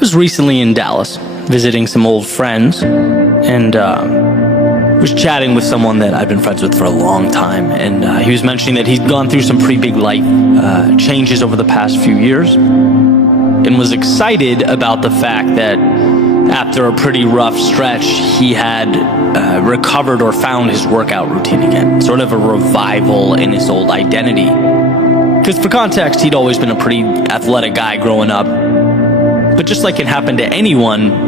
was recently in Dallas visiting some old friends, and was chatting with someone that I've been friends with for a long time, and he was mentioning that he'd gone through some pretty big life changes over the past few years, and was excited about the fact that after a pretty rough stretch, he had recovered or found his workout routine again, sort of a revival in his old identity. Because for context, he'd always been a pretty athletic guy growing up, but just like it happened to anyone,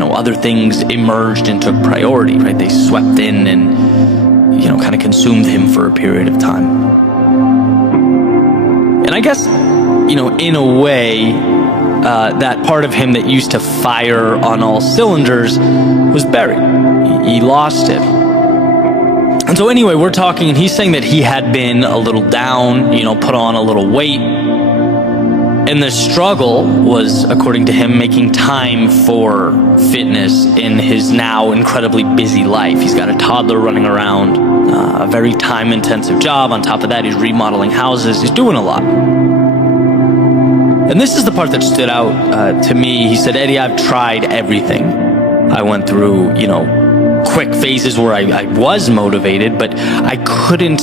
other things emerged and took priority, right? They swept in and, kind of consumed him for a period of time. And I guess, in a way, that part of him that used to fire on all cylinders was buried. He lost it. And so anyway, we're talking, and he's saying that he had been a little down, put on a little weight. And the struggle was, according to him, making time for fitness in his now incredibly busy life. He's got a toddler running around, a very time-intensive job. On top of that, he's remodeling houses. He's doing a lot. And this is the part that stood out to me. He said, Eddie, I've tried everything. I went through, quick phases where I was motivated, but I couldn't,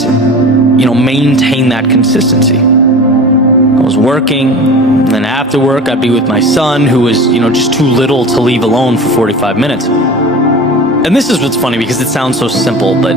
maintain that consistency. I was working, and then after work, I'd be with my son, who was, just too little to leave alone for 45 minutes. And this is what's funny, because it sounds so simple, but,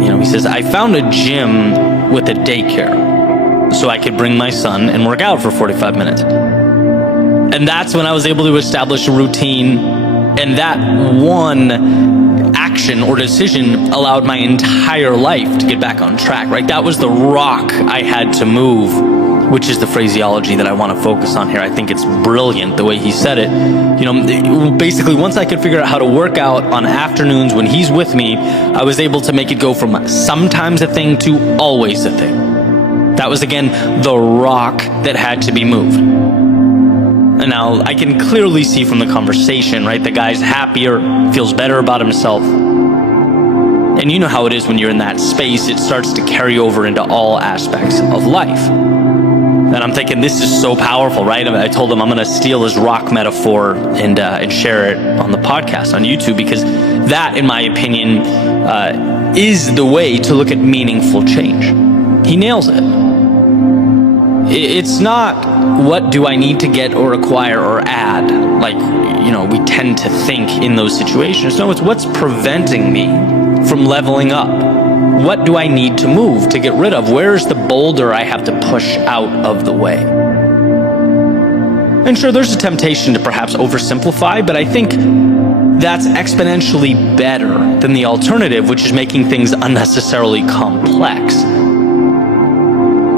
he says, I found a gym with a daycare so I could bring my son and work out for 45 minutes. And that's when I was able to establish a routine, and that one action or decision allowed my entire life to get back on track, right? That was the rock I had to move, which is the phraseology that I want to focus on here. I think it's brilliant the way he said it. Basically, once I could figure out how to work out on afternoons when he's with me, I was able to make it go from sometimes a thing to always a thing. That was, again, the rock that had to be moved. And now I can clearly see from the conversation, right? The guy's happier, feels better about himself. And you know how it is when you're in that space, it starts to carry over into all aspects of life. And I'm thinking, this is so powerful, right? I told him I'm going to steal his rock metaphor and share it on the podcast on YouTube, because that, in my opinion, is the way to look at meaningful change. He nails it. It's not what do I need to get or acquire or add, like, we tend to think in those situations. No, it's what's preventing me from leveling up. What do I need to move, to get rid of? Where's the boulder I have to push out of the way? And sure, there's a temptation to perhaps oversimplify, but I think that's exponentially better than the alternative, which is making things unnecessarily complex.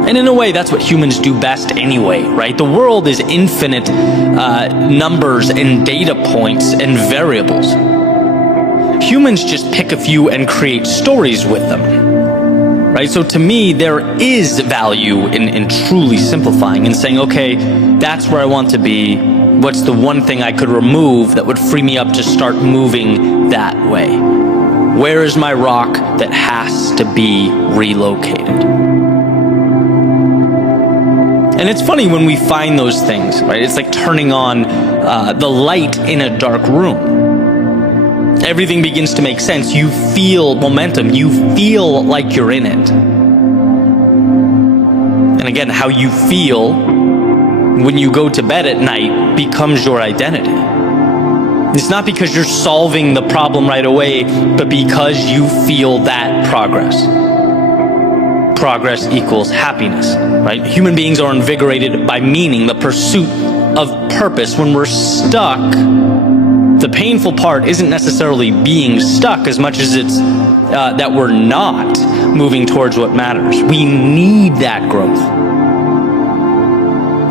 And in a way, that's what humans do best anyway, right? The world is infinite numbers and data points and variables. Humans just pick a few and create stories with them, right? So to me, there is value in truly simplifying and saying, okay, that's where I want to be. What's the one thing I could remove that would free me up to start moving that way? Where is my rock that has to be relocated? And it's funny when we find those things, right? It's like turning on the light in a dark room. Everything begins to make sense. You feel momentum. You feel like you're in it. And again, how you feel when you go to bed at night becomes your identity. It's not because you're solving the problem right away, but because you feel that progress. Progress equals happiness, right? Human beings are invigorated by meaning, the pursuit of purpose. When we're stuck, the painful part isn't necessarily being stuck as much as it's that we're not moving towards what matters. We need that growth.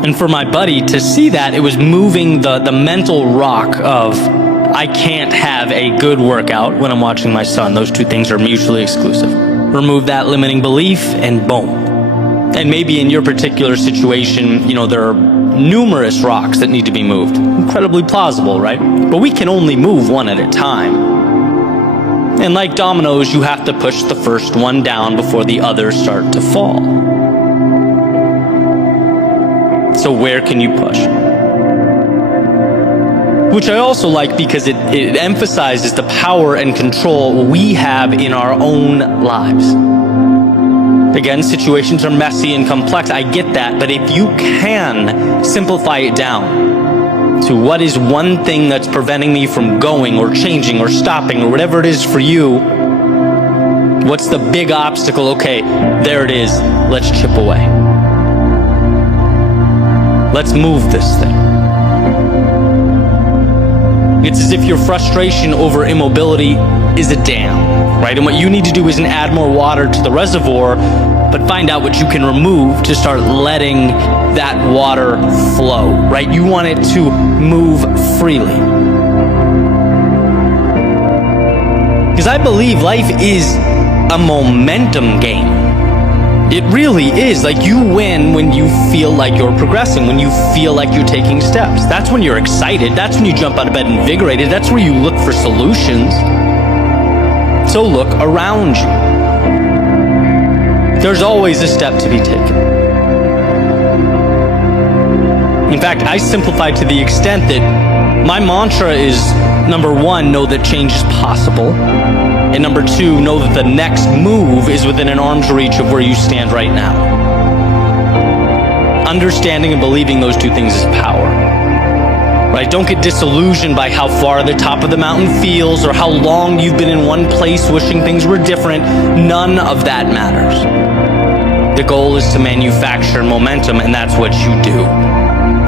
And for my buddy to see that, it was moving the mental rock of, I can't have a good workout when I'm watching my son. Those two things are mutually exclusive. Remove that limiting belief and boom. And maybe in your particular situation, there are numerous rocks that need to be moved. Incredibly plausible, right? But we can only move one at a time. And like dominoes, you have to push the first one down before the others start to fall. So where can you push? which I also like because it emphasizes the power and control we have in our own lives. Again, situations are messy and complex. I get that. But if you can simplify it down to what is one thing that's preventing me from going or changing or stopping or whatever it is for you, what's the big obstacle? Okay, there it is. Let's chip away. Let's move this thing. It's as if your frustration over immobility is a dam, right? And what you need to do isn't add more water to the reservoir, but find out what you can remove to start letting that water flow, right? You want it to move freely. Because I believe life is a momentum game. It really is. Like, you win when you feel like you're progressing, when you feel like you're taking steps. That's when you're excited. That's when you jump out of bed invigorated. That's where you look for solutions. So look around you. There's always a step to be taken. In fact, I simplify to the extent that my mantra is, number one, know that change is possible. And number two, know that the next move is within an arm's reach of where you stand right now. Understanding and believing those two things is power. Right? Don't get disillusioned by how far the top of the mountain feels or how long you've been in one place wishing things were different. None of that matters. The goal is to manufacture momentum, and that's what you do.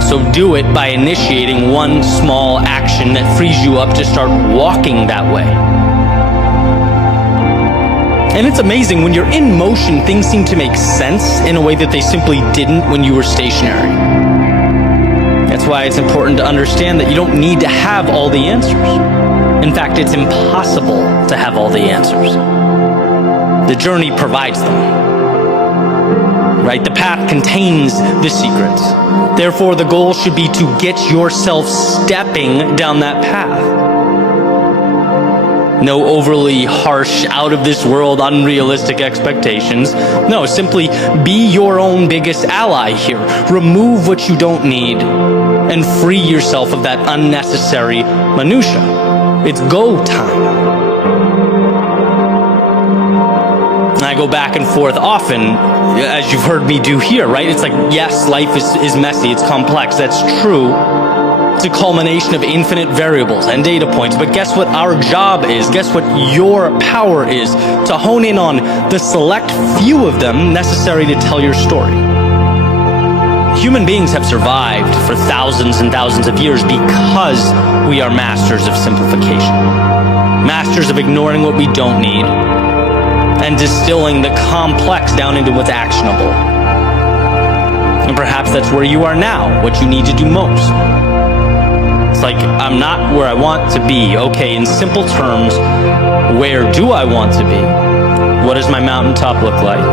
So do it by initiating one small action that frees you up to start walking that way. And it's amazing, when you're in motion, things seem to make sense in a way that they simply didn't when you were stationary. That's why it's important to understand that you don't need to have all the answers. In fact, it's impossible to have all the answers. The journey provides them. Right? The path contains the secrets. Therefore, the goal should be to get yourself stepping down that path. No overly harsh, out of this world, unrealistic expectations. No, simply be your own biggest ally here. Remove what you don't need and free yourself of that unnecessary minutia. It's go time. And I go back and forth often, as you've heard me do here, right? It's like, yes, life is messy, it's complex, that's true. It's a culmination of infinite variables and data points, but guess what our job is? Guess what your power is? To hone in on the select few of them necessary to tell your story. Human beings have survived for thousands and thousands of years because we are masters of simplification. Masters of ignoring what we don't need and distilling the complex down into what's actionable. And perhaps that's where you are now, what you need to do most. It's like, I'm not where I want to be. Okay, in simple terms, where do I want to be? What does my mountaintop look like?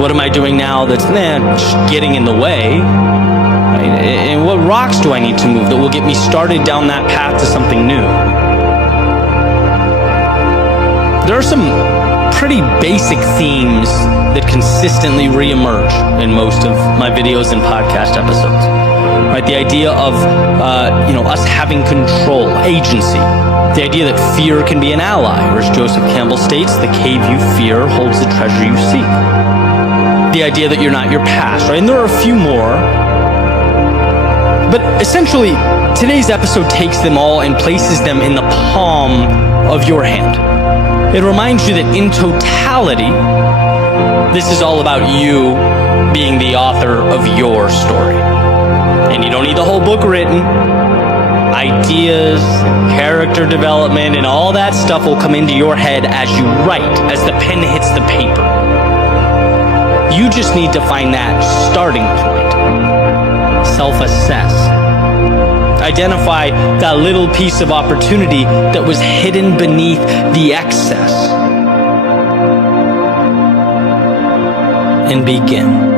What am I doing now that's just getting in the way? And what rocks do I need to move that will get me started down that path to something new? There are some pretty basic themes that consistently reemerge in most of my videos and podcast episodes. Right, the idea of us having control, agency. The idea that fear can be an ally, or as Joseph Campbell states, the cave you fear holds the treasure you seek. The idea that you're not your past, right? And there are a few more. But essentially, today's episode takes them all and places them in the palm of your hand. It reminds you that in totality, this is all about you being the author of your story. And you don't need the whole book written. Ideas, character development, and all that stuff will come into your head as you write, as the pen hits the paper. You just need to find that starting point. Self-assess. Identify that little piece of opportunity that was hidden beneath the excess. And begin.